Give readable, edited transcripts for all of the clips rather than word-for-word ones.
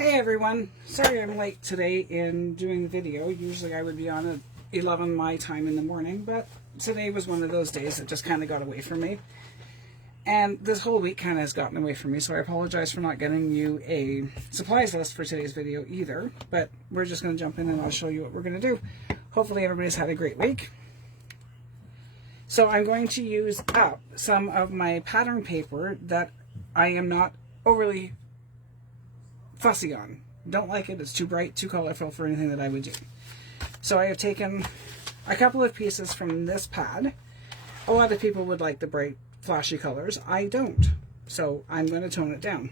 Hey everyone, sorry I'm late today in doing the video. Usually I would be on at 11 my time in the morning, but today was one of those days that just kind of got away from me. And this whole week kind of has gotten away from me, so I apologize for not getting you a supplies list for today's video either. But we're just going to jump in and I'll show you what we're going to do. Hopefully everybody's had a great week. So I'm going to use up some of my pattern paper that I am not overly fussy on. Don't like it. It's too bright, too colorful for anything that I would do. So I have taken a couple of pieces from this pad. A lot of people would like the bright, flashy colors. I don't. So I'm going to tone it down.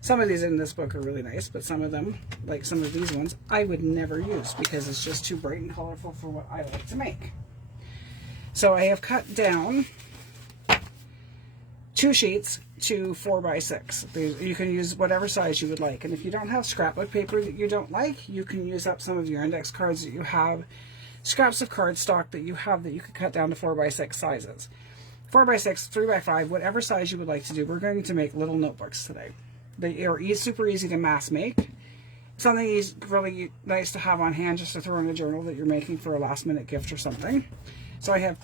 Some of these in this book are really nice, but some of them, like some of these ones, I would never use because it's just too bright and colorful for what I like to make. So I have cut down 2 sheets to 4x6. You can use whatever size you would like, and if you don't have scrapbook paper that you don't like, you can use up some of your index cards that you have, scraps of cardstock that you have that you could cut down to 4x6 sizes. 4x6, 3x5, whatever size you would like to do. We're going to make little notebooks today. They are super easy to mass make. Something really nice to have on hand just to throw in a journal that you're making for a last minute gift or something. So I have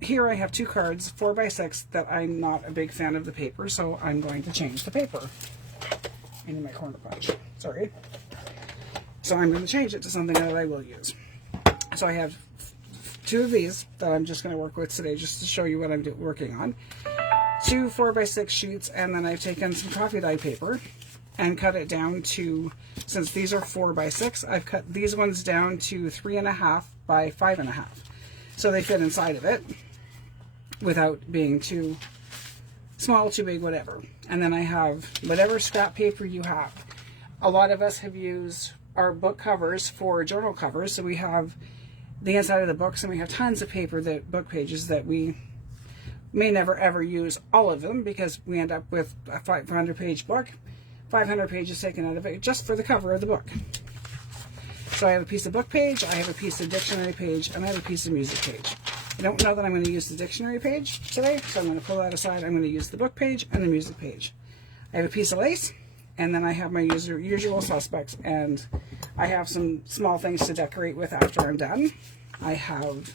2 cards, 4x6, that I'm not a big fan of the paper, so I'm going to change the paper. I need my corner punch, sorry. So I'm going to change it to something that I will use. So I have 2 of these that I'm just going to work with today just to show you what I'm working on. 2 4x6 sheets, and then I've taken some coffee dye paper and cut it down to, since these are 4x6, I've cut these ones down to 3.5 by 5.5. So they fit inside of it without being too small, too big, whatever. And then I have whatever scrap paper you have. A lot of us have used our book covers for journal covers, so we have the inside of the books, and we have tons of paper, book pages that we may never ever use all of them because we end up with a 500-page book, 500 pages taken out of it just for the cover of the book. So I have a piece of book page, I have a piece of dictionary page, and I have a piece of music page. I don't know that I'm going to use the dictionary page today, so I'm going to pull that aside. I'm going to use the book page and the music page. I have a piece of lace, and then I have my usual suspects, and I have some small things to decorate with after I'm done. I have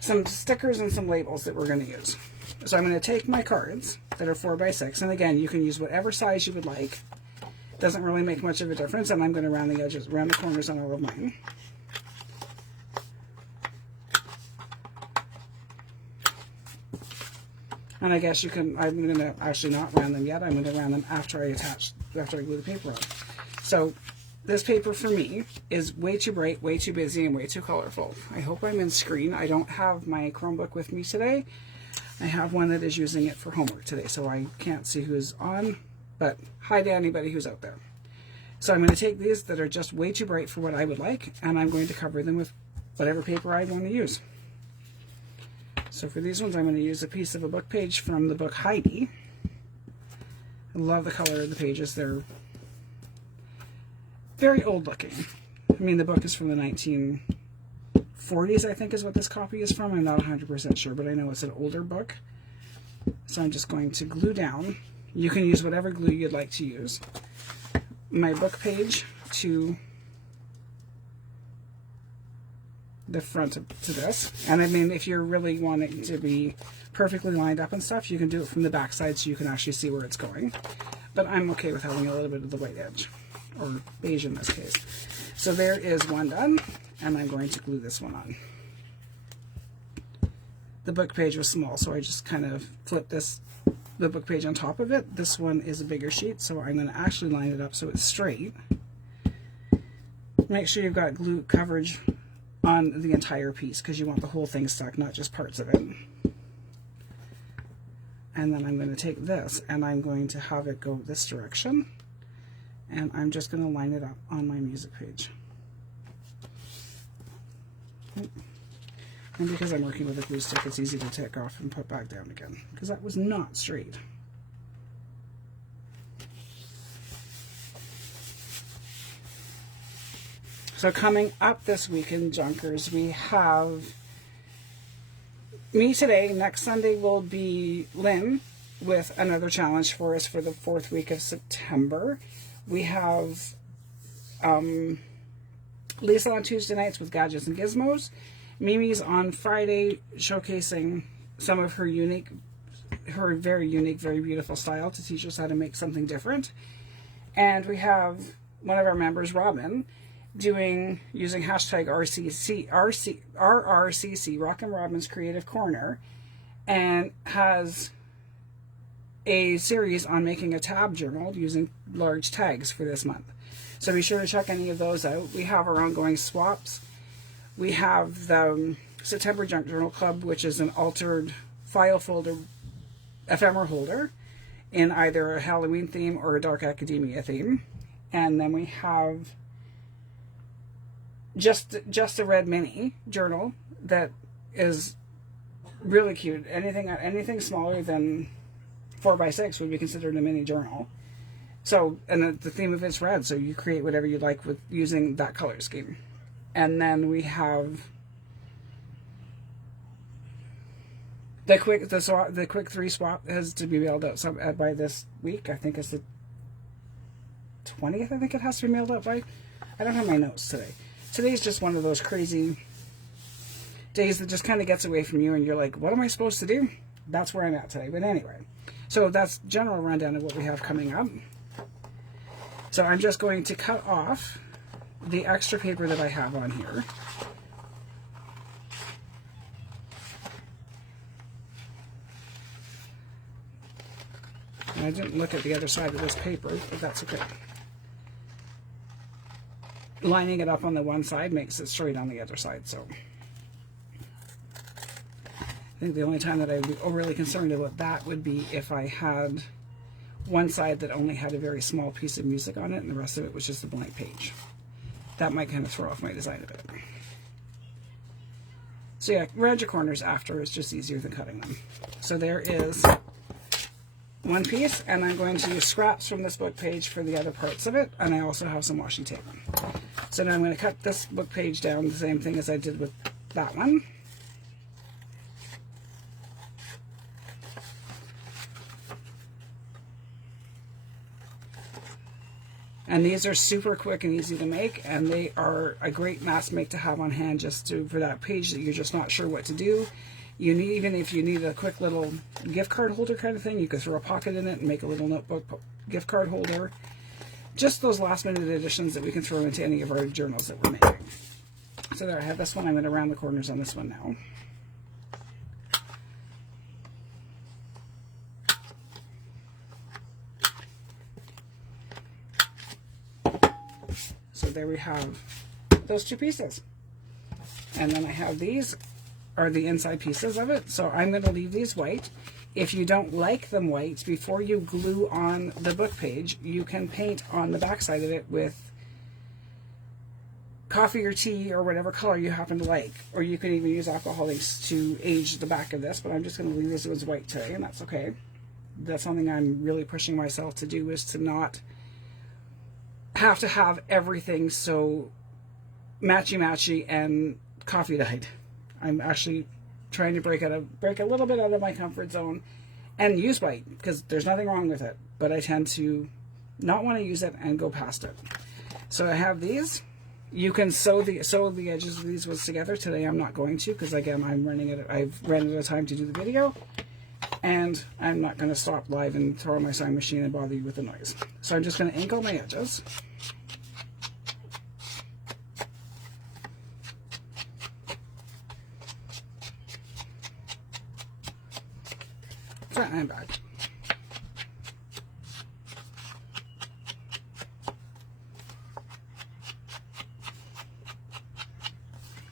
some stickers and some labels that we're going to use. So I'm going to take my cards that are 4x6, and again, you can use whatever size you would like. Doesn't really make much of a difference, and I'm going to round the edges, round the corners on all of mine. And I guess you can, I'm going to actually not round them yet. I'm going to round them after I glue the paper on. So this paper for me is way too bright, way too busy, and way too colorful. I hope I'm in screen. I don't have my Chromebook with me today. I have one that is using it for homework today, so I can't see who's on. But hi to anybody who's out there. So I'm going to take these that are just way too bright for what I would like, and I'm going to cover them with whatever paper I want to use. So for these ones, I'm going to use a piece of a book page from the book Heidi. I love the color of the pages. They're very old looking. I mean, the book is from the 1940s, I think is what this copy is from. I'm not 100% sure, but I know it's an older book. So I'm just going to glue down. You can use whatever glue you'd like to use. My book page to the front to this. And I mean, if you're really wanting to be perfectly lined up and stuff, you can do it from the back side so you can actually see where it's going. But I'm okay with having a little bit of the white edge, or beige in this case. So there is one done, and I'm going to glue this one on. The book page was small, so I just kind of flipped the book page on top of it. This one is a bigger sheet, so I'm going to actually line it up so it's straight. Make sure you've got glue coverage on the entire piece because you want the whole thing stuck, not just parts of it. And then I'm going to take this and I'm going to have it go this direction, and I'm just going to line it up on my music page. And because I'm working with a glue stick, it's easy to take off and put back down again, because that was not straight. So coming up this week in Junkers, we have me today. Next Sunday will be Lynn with another challenge for us for the 4th week of September. We have Lisa on Tuesday nights with Gadgets and Gizmos. Mimi's on Friday showcasing some of her very unique, very beautiful style to teach us how to make something different. And we have one of our members, Robin, using hashtag RRCC, Rockin' Robin's Creative Corner, and has a series on making a tab journal using large tags for this month. So be sure to check any of those out. We have our ongoing swaps. We have the September Junk Journal Club, which is an altered file folder ephemera holder in either a Halloween theme or a dark academia theme. And then we have just a red mini journal that is really cute. Anything smaller than 4x6 would be considered a mini journal. So, and the theme of it's red, so you create whatever you like with using that color scheme. And then we have the quick 3 swap has to be mailed out by this week. I think it's the 20th. I think it has to be mailed out by. I don't have my notes today. Today's just one of those crazy days that just kind of gets away from you, and you're like, what am I supposed to do? That's where I'm at today. But anyway, so that's general rundown of what we have coming up. So I'm just going to cut off the extra paper that I have on here. And I didn't look at the other side of this paper, but that's okay. Lining it up on the one side makes it straight on the other side, so I think the only time that I'd be overly concerned about that would be if I had one side that only had a very small piece of music on it and the rest of it was just a blank page. That might kind of throw off my design a bit. So yeah, round your corners after is just easier than cutting them. So there is one piece, and I'm going to use scraps from this book page for the other parts of it, and I also have some washi tape. So now I'm going to cut this book page down the same thing as I did with that one. And these are super quick and easy to make, and they are a great mass make to have on hand just for that page that you're just not sure what to do. Even if you need a quick little gift card holder kind of thing, you could throw a pocket in it and make a little notebook gift card holder. Just those last minute additions that we can throw into any of our journals that we're making. So there I have this one. I'm going to round the corners on this one now. So there we have those two pieces. And then I have these are the inside pieces of it. So I'm going to leave these white. If you don't like them white, before you glue on the book page, you can paint on the back side of it with coffee or tea or whatever color you happen to like. Or you can even use alcohol inks to age the back of this, but I'm just going to leave this as white today, and that's okay. That's something I'm really pushing myself to do, is to not have to have everything so matchy-matchy and coffee dyed. I'm actually trying to break a little bit out of my comfort zone and use white, because there's nothing wrong with it, but I tend to not want to use it and go past it. So I have these. You can sew the edges of these ones together. Today I'm not going to, because again I've ran out of time to do the video, and I'm not going to stop live and throw on my sewing machine and bother you with the noise. So I'm just going to ink all my edges. Front and back.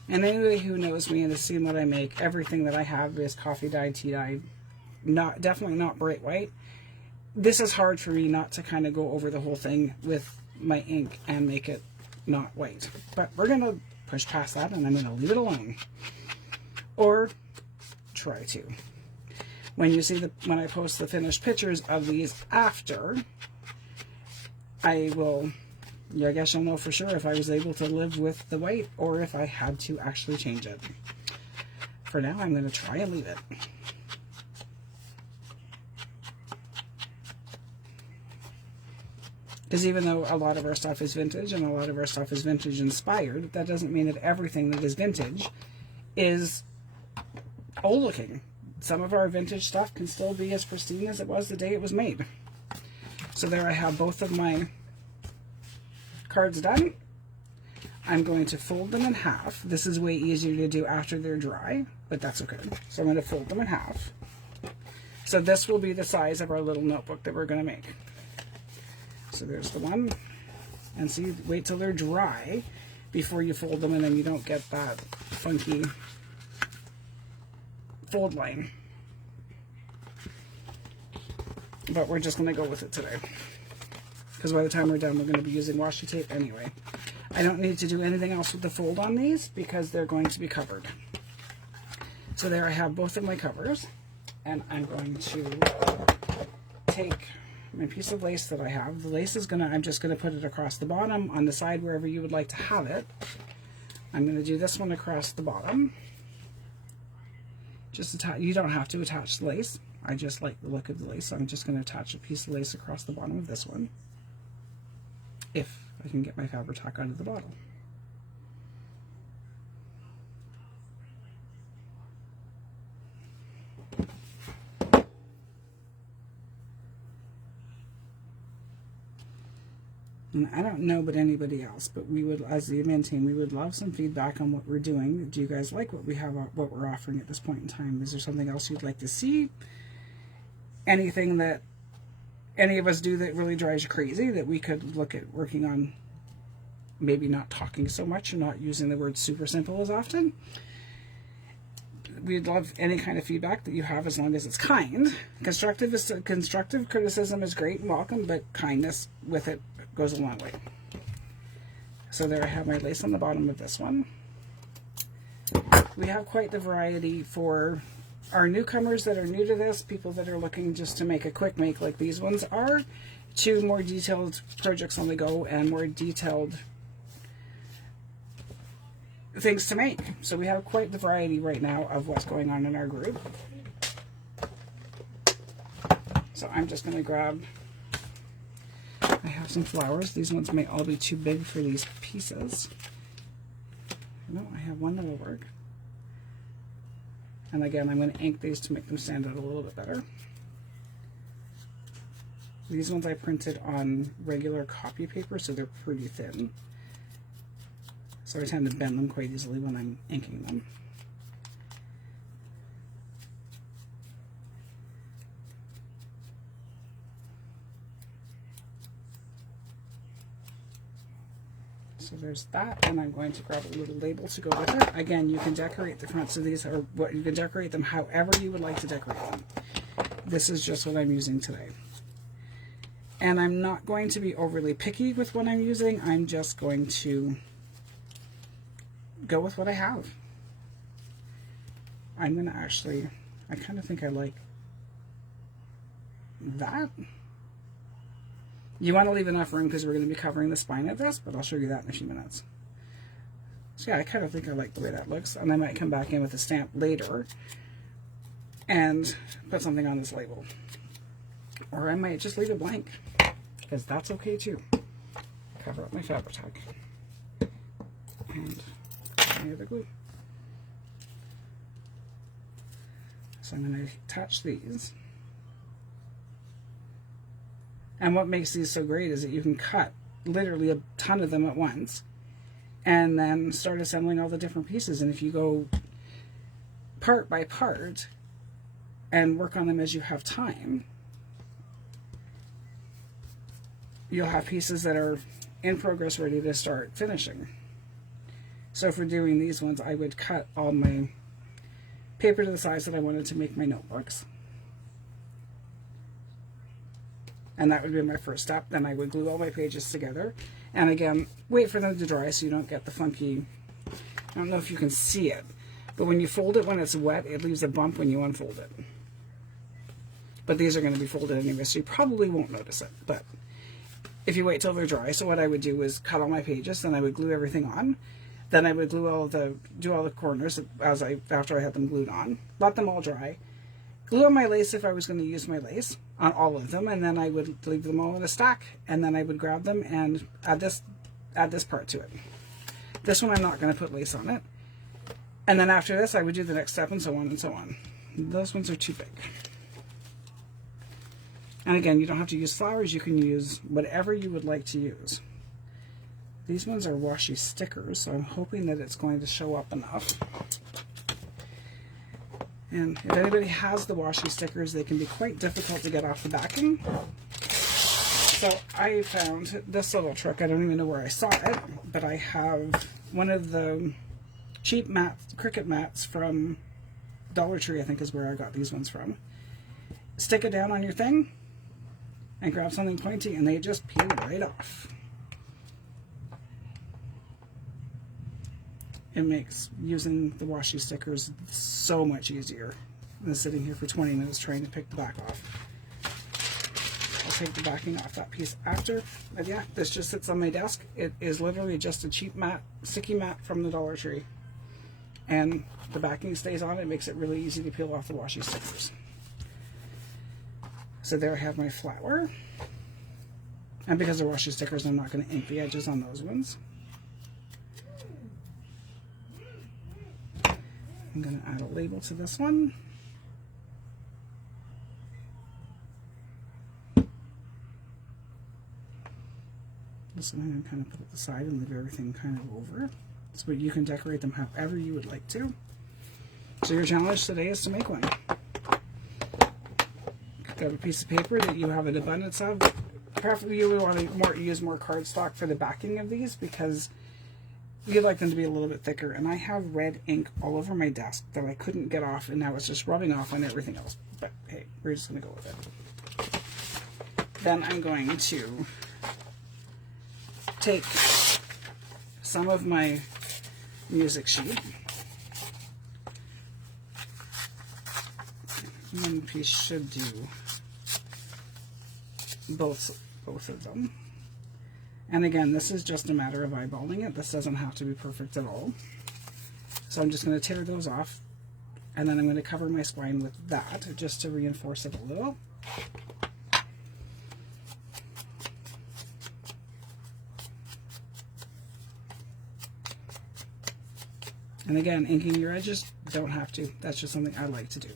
And anybody who knows me and has seen what I make, everything that I have is coffee dyed, tea dyed, definitely not bright white. This is hard for me not to kind of go over the whole thing with my ink and make it not white. But we're going to push past that, and I'm going to leave it alone. Or try to. When you see when I post the finished pictures of these after, I guess you'll know for sure if I was able to live with the white or if I had to actually change it. For now, I'm going to try and leave it. Because even though a lot of our stuff is vintage and a lot of our stuff is vintage inspired, that doesn't mean that everything that is vintage is old looking. Some of our vintage stuff can still be as pristine as it was the day it was made. So there I have both of my cards done. I'm going to fold them in half. This is way easier to do after they're dry, but that's okay. So I'm going to fold them in half. So this will be the size of our little notebook that we're going to make. So there's the one. And see, wait till they're dry before you fold them, and then you don't get that funky fold line. But we're just going to go with it today, because by the time we're done, we're going to be using washi tape anyway. I don't need to do anything else with the fold on these because they're going to be covered. So there I have both of my covers, and I'm going to take my piece of lace that I have. The lace is I'm just gonna put it across the bottom, on the side, wherever you would like to have it. I'm gonna do this one across the bottom. You don't have to attach the lace. I just like the look of the lace, so I'm just gonna attach a piece of lace across the bottom of this one, if I can get my Fabri-Tac out of the bottle. And I don't know about anybody else, but we would, as the admin team, we would love some feedback on what we're doing. Do you guys like what we have, what we're offering at this point in time? Is there something else you'd like to see? Anything that any of us do that really drives you crazy that we could look at working on? Maybe not talking so much and not using the word super simple as often. We'd love any kind of feedback that you have, as long as it's kind. Constructive criticism is great and welcome, but kindness with it goes a long way. So there I have my lace on the bottom of this one. We have quite the variety for our newcomers that are new to this, people that are looking just to make a quick make like these ones are, to more detailed projects on the go and more detailed things to make. So we have quite the variety right now of what's going on in our group. So I'm just going to grab, I have some flowers. These ones may all be too big for these pieces. No, I have one that will work. And again, I'm going to ink these to make them stand out a little bit better. These ones I printed on regular copy paper, so they're pretty thin. So I tend to bend them quite easily when I'm inking them. So there's that, and I'm going to grab a little label to go with it. Again, you can decorate the fronts of these, or you can decorate them however you would like to decorate them. This is just what I'm using today. And I'm not going to be overly picky with what I'm using. I'm just going to go with what I have. I'm going to actually, I kind of think I like that. You want to leave enough room because we're going to be covering the spine of this, but I'll show you that in a few minutes. So yeah, I kind of think I like the way that looks, and I might come back in with a stamp later and put something on this label. Or I might just leave it blank, because that's okay too. Cover up my Fabri-Tac. And my other glue. So I'm going to attach these. And what makes these so great is that you can cut literally a ton of them at once and then start assembling all the different pieces. And if you go part by part and work on them as you have time, you'll have pieces that are in progress ready to start finishing. So for doing these ones, I would cut all my paper to the size that I wanted to make my notebooks. And that would be my first step. Then I would glue all my pages together. And again, wait for them to dry so you don't get the funky, I don't know if you can see it, but when you fold it when it's wet, it leaves a bump when you unfold it. But these are going to be folded anyway, so you probably won't notice it. But if you wait till they're dry, so what I would do is cut all my pages, then I would glue everything on. Then I would glue do all the corners after I had them glued on. Let them all dry. Glue on my lace if I was going to use my lace. on all of them, and then I would leave them all in a stack, and then I would grab them and add this part to it. This one I'm not going to put lace on it. And then after this I would do the next step, and so on and so on. Those ones are too big. And again, you don't have to use flowers, you can use whatever you would like to use. These ones are washi stickers, so I'm hoping that it's going to show up enough. And if anybody has the washi stickers, they can be quite difficult to get off the backing. So I found this little trick. I don't even know where I saw it, but I have one of the cheap cricket mats from Dollar Tree, I think is where I got these ones from. Stick it down on your thing and grab something pointy, and they just peel right off. It makes using the washi stickers so much easier than sitting here for 20 minutes trying to pick the back off. I'll take the backing off that piece after. But yeah, this just sits on my desk. It is literally just a cheap mat, sticky mat from the Dollar Tree. And the backing stays on. It makes it really easy to peel off the washi stickers. So there I have my flower. And because they're washi stickers, I'm not going to ink the edges on those ones. I'm going to add a label to this one. This one I'm going to kind of put at the side and leave everything kind of over. So you can decorate them however you would like to. So your challenge today is to make one. Grab a piece of paper that you have an abundance of. Preferably you would want to use more cardstock for the backing of these, because you'd like them to be a little bit thicker. And I have red ink all over my desk that I couldn't get off, and now it's just rubbing off on everything else. But hey, we're just going to go with it. Then I'm going to take some of my music sheet. One piece should do both of them. And again, this is just a matter of eyeballing it. This doesn't have to be perfect at all. So I'm just going to tear those off, and then I'm going to cover my spine with that just to reinforce it a little. And again, inking your edges, don't have to. That's just something I like to do.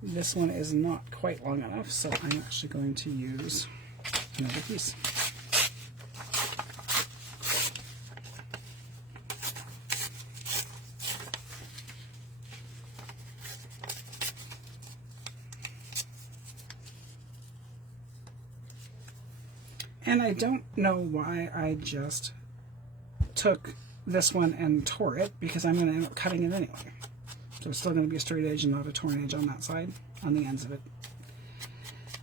This one is not quite long enough, so I'm actually going to use another piece. And I don't know why I just took this one and tore it, because I'm going to end up cutting it anyway. So it's still going to be a straight edge and not a torn edge on that side, on the ends of it.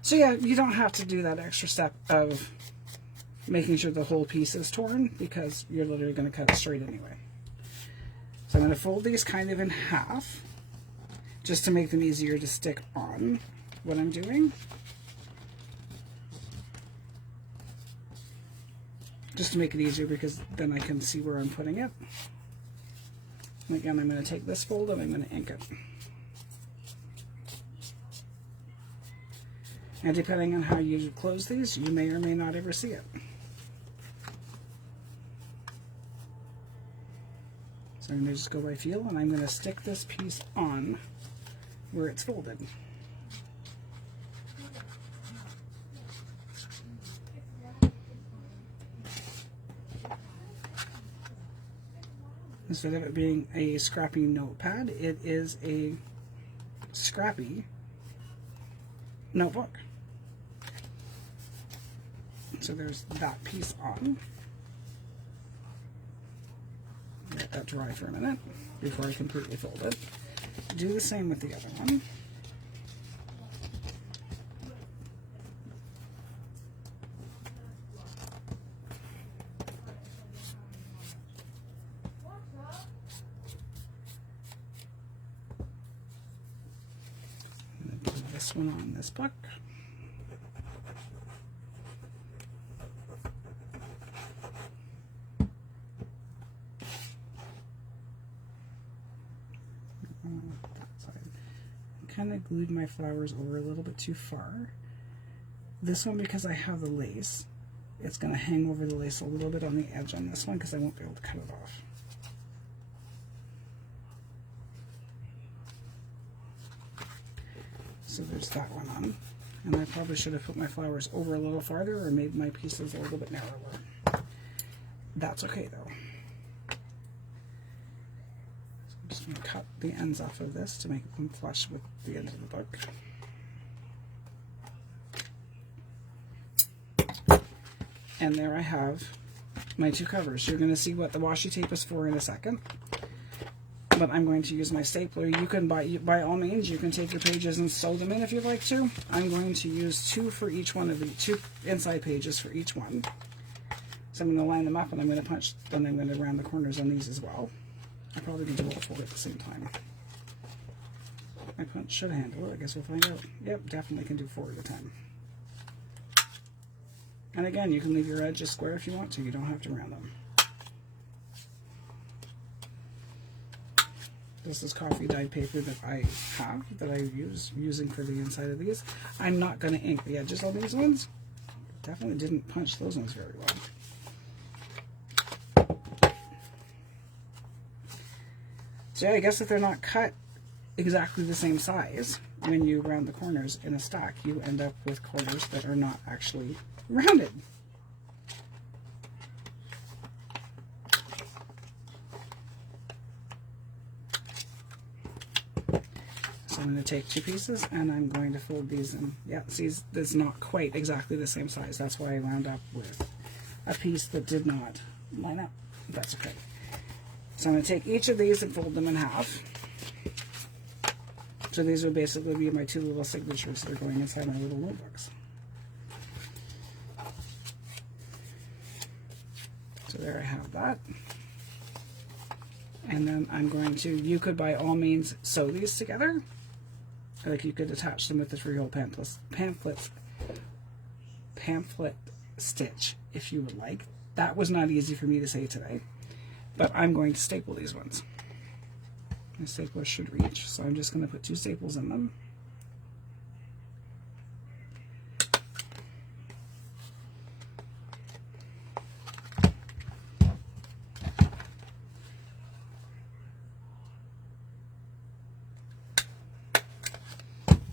So yeah, you don't have to do that extra step of making sure the whole piece is torn, because you're literally going to cut it straight anyway. So I'm going to fold these kind of in half, just to make them easier to stick on what I'm doing. Just to make it easier, because then I can see where I'm putting it. And again, I'm going to take this fold and I'm going to ink it. And depending on how you close these, you may or may not ever see it. So I'm going to just go by feel, and I'm going to stick this piece on where it's folded. Instead of it being a scrappy notepad, it is a scrappy notebook. So there's that piece on. Let that dry for a minute before I completely fold it. Do the same with the other one. This one on this book. That side. I kind of glued my flowers over a little bit too far. This one, because I have the lace, it's going to hang over the lace a little bit on the edge on this one because I won't be able to cut it off. So there's that one on. And I probably should have put my flowers over a little farther or made my pieces a little bit narrower. That's okay though. So I'm just going to cut the ends off of this to make them flush with the end of the book. And there I have my two covers. You're going to see what the washi tape is for in a second. But I'm going to use my stapler. You can, by all means, you can take your pages and sew them in if you'd like to. I'm going to use two for each one of the two inside pages for each one. So I'm going to line them up and I'm going to punch, then I'm going to round the corners on these as well. I probably can do all four at the same time. My punch should handle it. I guess we'll find out. Yep, definitely can do four at a time. And again, you can leave your edges square if you want to. You don't have to round them. This is coffee dyed paper that I have, that I using for the inside of these. I'm not going to ink the edges on these ones. Definitely didn't punch those ones very well. So yeah, I guess if they're not cut exactly the same size, when you round the corners in a stack, you end up with corners that are not actually rounded. So I'm going to take two pieces and I'm going to fold these in. Yeah, see, it's not quite exactly the same size. That's why I wound up with a piece that did not line up. That's okay. So I'm going to take each of these and fold them in half. So these would basically be my two little signatures that are going inside my little notebooks. So there I have that. And then I'm going to, you could by all means sew these together. Like you could attach them with this real pamphlet stitch if you would like. That was not easy for me to say today. But I'm going to staple these ones. My stapler should reach, so I'm just going to put two staples in them.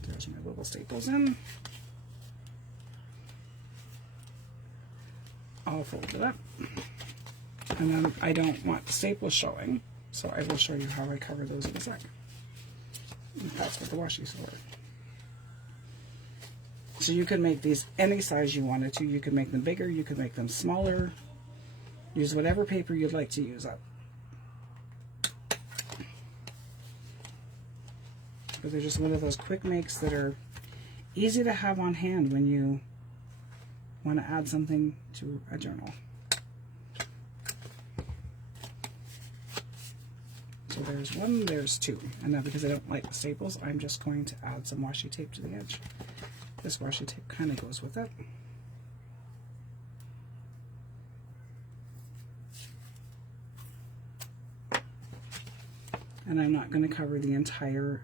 There's my little staples in. I'll fold it up. And then I don't want the staples showing, so I will show you how I cover those in a sec. That's what the washi is for. So you can make these any size you wanted to. You can make them bigger, you can make them smaller. Use whatever paper you'd like to use up. But they're just one of those quick makes that are easy to have on hand when you want to add something to a journal. So there's one, there's two. And now because I don't like the staples, I'm just going to add some washi tape to the edge. This washi tape kind of goes with it. And I'm not going to cover the entire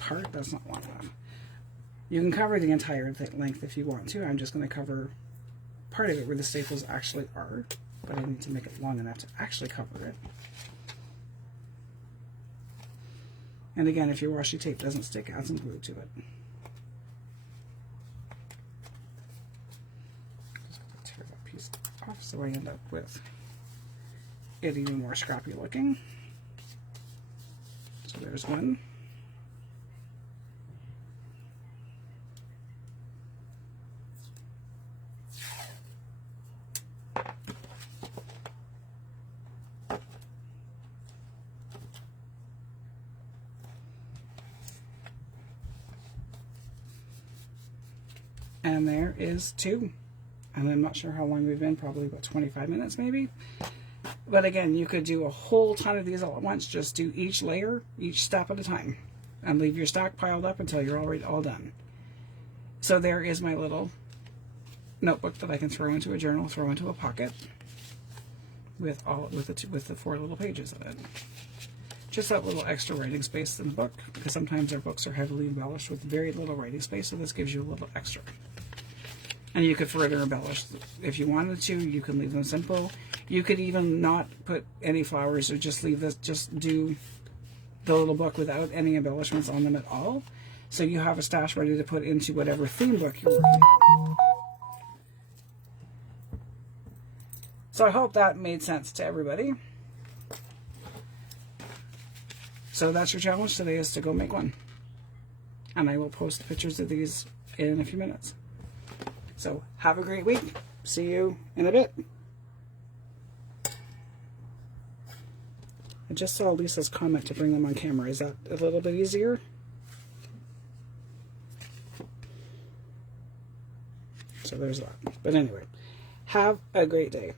part. That's not long enough. You can cover the entire length if you want to. I'm just going to cover part of it where the staples actually are. But I need to make it long enough to actually cover it. And again, if your washi tape doesn't stick, add some glue to it. Just have to tear that piece off so I end up with it even more scrappy looking. So there's one. And there is two. And I'm not sure how long we've been, probably about 25 minutes maybe. But again, you could do a whole ton of these all at once. Just do each layer, each step at a time. And leave your stack piled up until you're already all done. So there is my little notebook that I can throw into a journal, throw into a pocket with the four little pages of it. Just that little extra writing space in the book, because sometimes our books are heavily embellished with very little writing space, so this gives you a little extra. And you could further embellish if you wanted to. You can leave them simple. You could even not put any flowers, or just leave this, just do the little book without any embellishments on them at all. So you have a stash ready to put into whatever theme book you're working on. So I hope that made sense to everybody. So that's your challenge today, is to go make one. And I will post pictures of these in a few minutes. So have a great week. See you in a bit. I just saw Lisa's comment to bring them on camera. Is that a little bit easier? So there's that. But anyway, have a great day.